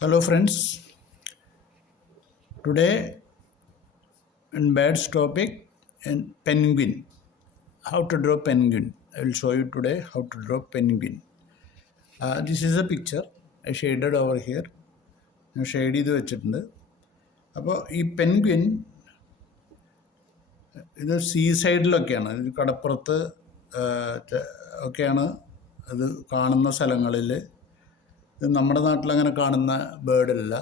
Hello friends, today in Bad's topic in penguin, how to draw penguin. I will show you today how to draw penguin. This is a picture I shaded over here. ഞാൻ shade ചെയ്ത് വെച്ചിട്ടുണ്ട്. അപ്പോൾ ഈ penguin ഇത് see സൈഡിലൊക്കെയാണ്, ഇത് കടപ്പുറത്ത് ഒക്കെയാണ് ഇത് കാണുന്ന സ്ഥലങ്ങളിൽ. ഇത് നമ്മുടെ നാട്ടിലങ്ങനെ കാണുന്ന ബേർഡല്ല.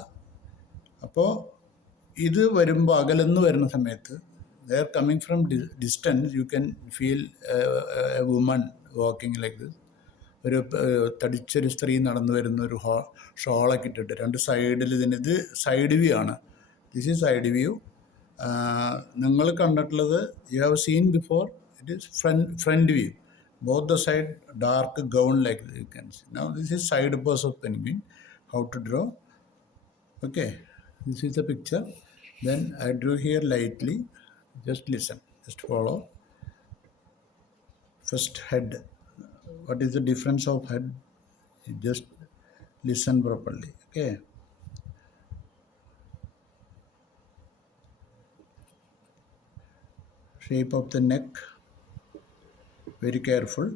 അപ്പോൾ ഇത് വരുമ്പോൾ അകലെന്ന് വരുന്ന സമയത്ത് they are coming from distance, you can feel a woman walking like this. ഒരു തടിച്ചൊരു സ്ത്രീ നടന്നു വരുന്ന ഒരു ഷോളൊക്കെ ഇട്ടിട്ട് രണ്ട് സൈഡിൽ ഇത് സൈഡ് വ്യൂ ആണ്. This is side view. നിങ്ങൾ കണ്ടിട്ടുള്ളത് you have seen before, it is front view. Both the side dark gown like you can see. Now this is side purse of penguin. How to draw? Okay, this is the picture. Then I drew here lightly. Just listen, just follow. First, head. What is the difference of head? You just listen properly. Okay. Shape of the neck. Very careful.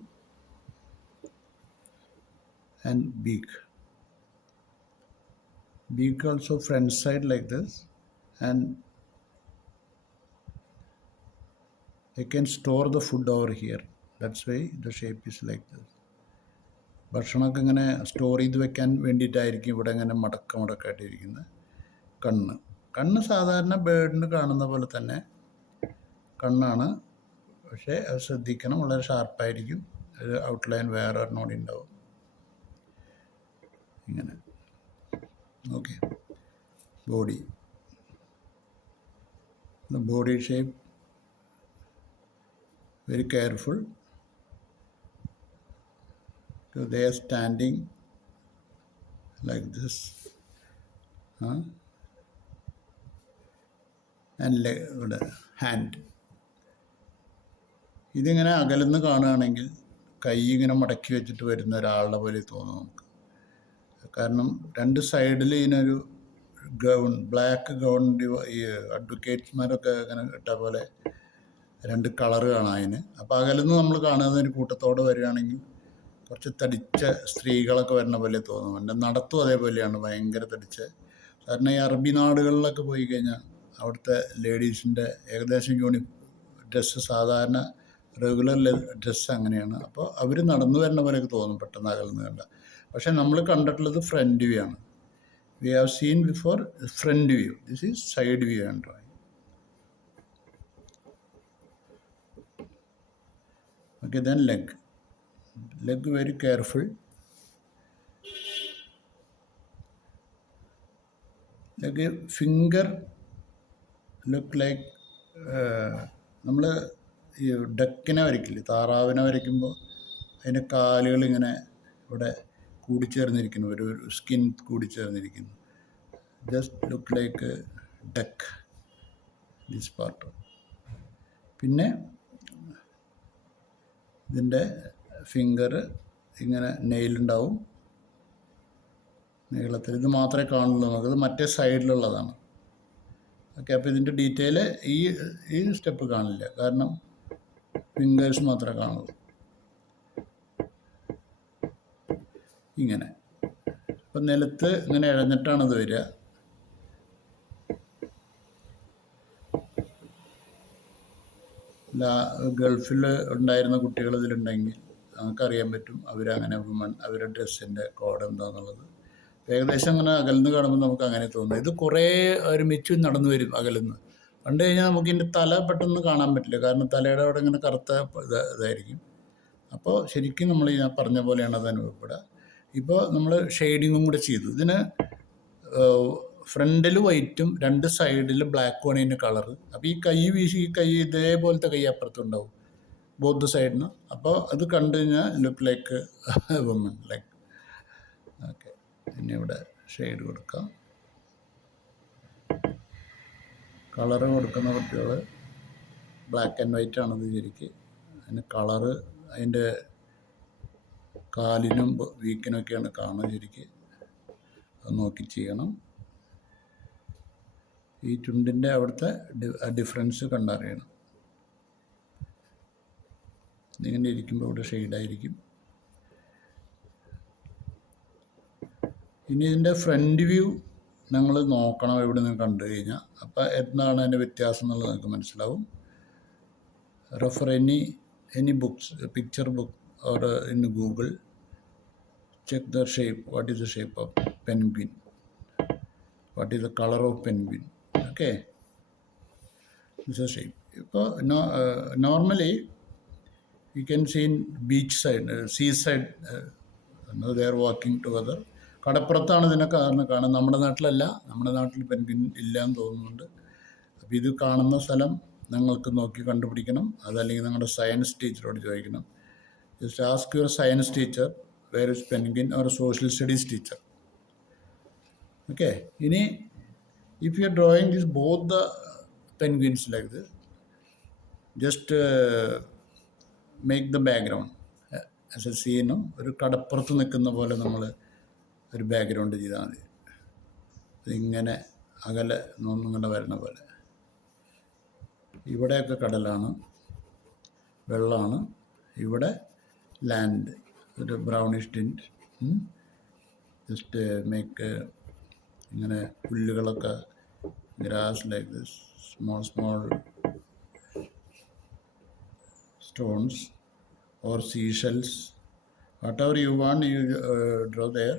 And beak. Beak also front side like this, and they can store the food over here. That's why the shape is like this. ഭക്ഷണമൊക്കെ ഇങ്ങനെ store ചെയ്ത് വെക്കാൻ വേണ്ടിയിട്ടായിരിക്കും ഇവിടെ ഇങ്ങനെ മടക്കായിട്ടിരിക്കുന്നത്. കണ്ണ് സാധാരണ ബേർഡിന് കാണുന്ന പോലെ തന്നെ കണ്ണാണ്, പക്ഷേ അത് ശ്രദ്ധിക്കണം, വളരെ ഷാർപ്പായിരിക്കും. ഒരു ഔട്ട്ലൈൻ വേറെ ഒരെണ്ണോടി ഉണ്ടാവും ഇങ്ങനെ. Okay, body. The body shape, very careful. So they are standing like this, and hand. ഇതിങ്ങനെ അകലെന്ന് കാണുകയാണെങ്കിൽ കൈ ഇങ്ങനെ മടക്കി വെച്ചിട്ട് വരുന്ന ഒരാളുടെ പോലെ തോന്നും നമുക്ക്. കാരണം രണ്ട് സൈഡിൽ ഇതിനൊരു ഗൗൺ, ബ്ലാക്ക് ഗൗൺ, ഈ അഡ്വക്കേറ്റ്സ്മാരൊക്കെ അങ്ങനെ ഇട്ട പോലെ രണ്ട് കളറ് കാണാം അതിന്. അപ്പോൾ അകലെന്ന് നമ്മൾ കാണുന്ന ഒരു കൂട്ടത്തോടെ വരികയാണെങ്കിൽ കുറച്ച് തടിച്ച സ്ത്രീകളൊക്കെ വരുന്ന പോലെ തോന്നും. എൻ്റെ നടത്തും അതേപോലെയാണ്, ഭയങ്കര തടിച്ച. കാരണം ഈ അറബി നാടുകളിലൊക്കെ പോയി കഴിഞ്ഞാൽ അവിടുത്തെ ലേഡീസിൻ്റെ ഏകദേശം ഡ്രസ്സ് സാധാരണ റെഗുലർ ഡ്രസ്സ് അങ്ങനെയാണ്. അപ്പോൾ അവർ നടന്നു വരുന്ന പോലെയൊക്കെ തോന്നും പെട്ടെന്ന് അകലെന്ന് കണ്ട. പക്ഷേ നമ്മൾ കണ്ടിട്ടുള്ളത് ഫ്രണ്ട് വ്യൂ ആണ്. We have seen before front view. This is side view ആണ് drawing. Okay, then leg. Leg very careful. Leg finger look like നമ്മൾ ഈ ഡക്കിനെ വരയ്ക്കില്ലേ, താറാവിനെ വരയ്ക്കുമ്പോൾ അതിൻ്റെ കാലുകൾ ഇങ്ങനെ ഇവിടെ കൂടിച്ചേർന്നിരിക്കുന്നു, ഒരു സ്കിൻ കൂടിച്ചേർന്നിരിക്കുന്നു. Just look like duck, this part. പിന്നെ ഇതിൻ്റെ ഫിംഗർ ഇങ്ങനെ നെയിലുണ്ടാവും നീളത്തിൽ. ഇത് മാത്രമേ കാണുള്ളൂ നമുക്കത്, മറ്റേ സൈഡിലുള്ളതാണ്. ഓക്കെ, അപ്പോൾ ഇതിൻ്റെ ഡീറ്റെയിൽ ഈ സ്റ്റെപ്പ് കാണില്ല, കാരണം ഫിംഗേഴ്സ് മാത്രമേ കാണുള്ളൂ. ഇങ്ങനെ അപ്പം നിലത്ത് ഇങ്ങനെ ഇഴഞ്ഞിട്ടാണ് ഇത് വരിക. ഗൾഫിൽ ഉണ്ടായിരുന്ന കുട്ടികൾ ഇതിലുണ്ടെങ്കിൽ നമുക്കറിയാൻ പറ്റും അവരങ്ങനെ അവരുടെ ഡ്രസ്സിൻ്റെ കോഡ് എന്താണെന്നുള്ളത്. ഏകദേശം അങ്ങനെ അകലെന്ന് കാണുമ്പോൾ നമുക്ക് അങ്ങനെ തോന്നും. ഇത് കുറേ ഒരുമിച്ച് നടന്നു വരും അകലെന്ന്. കണ്ടു കഴിഞ്ഞാൽ നമുക്ക് ഇതിൻ്റെ തല പെട്ടെന്ന് കാണാൻ പറ്റില്ല, കാരണം തലയുടെ അവിടെ ഇങ്ങനെ കറുത്ത ഇതായിരിക്കും. അപ്പോൾ ശരിക്കും നമ്മൾ ഞാൻ പറഞ്ഞ പോലെയാണ് അത് അനുഭവപ്പെടുക. ഇപ്പോൾ നമ്മൾ ഷെയ്ഡിങ്ങും കൂടെ ചെയ്തു. ഇതിന് ഫ്രണ്ടിൽ വൈറ്റും രണ്ട് സൈഡിൽ ബ്ലാക്കും ഇതിൻ്റെ കളറ്. അപ്പോൾ ഈ കൈ വീശി, ഈ കൈ ഇതേപോലത്തെ കൈ അപ്പുറത്തുണ്ടാവും ബോത്ത് സൈഡിന്. അപ്പോൾ അത് കണ്ടു കഴിഞ്ഞാൽ look like woman like. Okay, പിന്നെ ഇവിടെ ഷെയ്ഡ് കൊടുക്കാം. കളറ് കൊടുക്കുന്ന കുട്ടികൾ ബ്ലാക്ക് ആൻഡ് വൈറ്റ് ആണത് ശരിക്ക്. അതിന് കളറ് അതിൻ്റെ കാലിനും വീക്കിനൊക്കെയാണ് കാണുക ശരിക്ക്. നോക്കി ചെയ്യണം. ഈ ചുണ്ടിൻ്റെ അവിടുത്തെ ഡിഫറൻസ് കണ്ടറിയണം. ഇങ്ങനെ ഇരിക്കുമ്പോൾ ഇവിടെ ഷെയ്ഡായിരിക്കും. ഇനി ഇതിൻ്റെ ഫ്രണ്ട് വ്യൂ നിങ്ങൾ നോക്കണം എവിടെ നിന്ന് കണ്ടു കഴിഞ്ഞാൽ. അപ്പോൾ എന്താണ് അതിൻ്റെ വ്യത്യാസം എന്നുള്ളത് നിങ്ങൾക്ക് മനസ്സിലാവും. Refer any books, picture book or in Google. Check the shape. What is the shape of penguin? What is the colour of penguin? Okay, this A shape. ഇപ്പോൾ normally you can see in beach side, seaside, they are walking together. കടപ്പുറത്താണ് ഇതിനൊക്കെ കാണുന്നത്. നമ്മുടെ നാട്ടിലല്ല, നമ്മുടെ നാട്ടിൽ penguin ഇല്ല എന്ന് തോന്നുന്നുണ്ട്. അപ്പോൾ ഇത് കാണുന്ന സ്ഥലം നിങ്ങൾക്ക് നോക്കി കണ്ടുപിടിക്കണം. അതല്ലെങ്കിൽ നിങ്ങളുടെ സയൻസ് ടീച്ചറോട് ചോദിക്കണം. Just ask your science teacher where is penguin, or social studies teacher. Okay, ഇനി if you are drawing this both the penguins like this, just make the background as a സീനും. ഒരു കടപ്പുറത്ത് നിൽക്കുന്ന പോലെ നമ്മൾ ഒരു ബാക്ക്ഗ്രൗണ്ട് ചെയ്താൽ മതി. ഇതിങ്ങനെ അകലെ ഇങ്ങനെ വരുന്ന പോലെ. ഇവിടെയൊക്കെ കടലാണ്, വെള്ളമാണ്. ഇവിടെ ലാൻഡ്, ഒരു ബ്രൗണിഷ് ടിൻറ്റ്. ജസ്റ്റ് മേക്ക് ഇങ്ങനെ പുല്ലുകളൊക്കെ, grass like this, small stones or seashells, whatever you want, you draw there.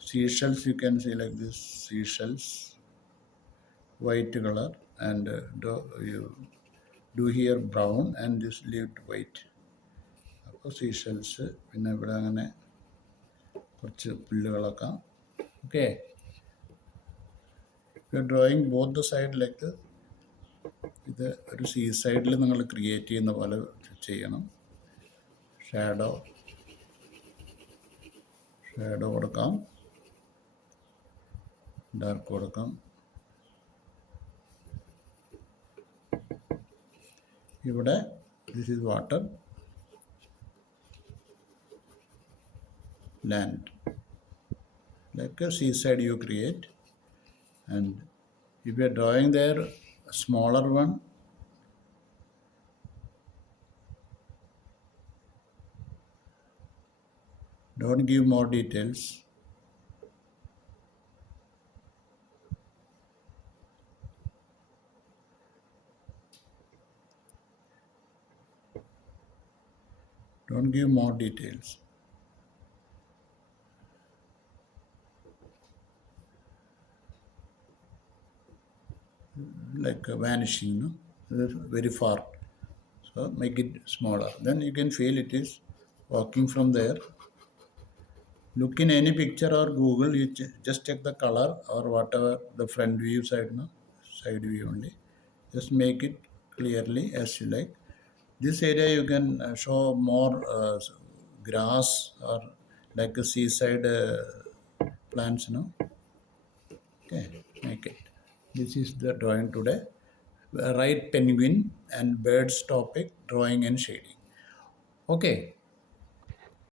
Seashells you can see like this, seashells, white color, and you do here brown and this leave white. അപ്പോൾ seashells, പിന്നെ ഇവിടെ അങ്ങനെ കുറച്ച് പുല്ലുകളൊക്കെ. Okay, you are drawing both the side like this. ഇത് ഒരു see സൈഡിൽ നിങ്ങൾ ക്രിയേറ്റ് ചെയ്യുന്ന പോലെ ചെയ്യണം. ഷാഡോ കൊടുക്കാം, ഡാർക്ക് കൊടുക്കാം. ഇവിടെ this is water, land, like A C side you create. And if you are drawing there a smaller one, don't give more details. Don't give more details. Like vanishing, no? Very far. So make it smaller. Then you can feel it is walking from there. Look in any picture or Google, you just check the color or whatever the front view side, no? Side view only. Just make it clearly as you like. This area you can show more grass or like a seaside plants, no? Okay, make it. This is the drawing today. Write penguin and birds topic, drawing and shading. Okay.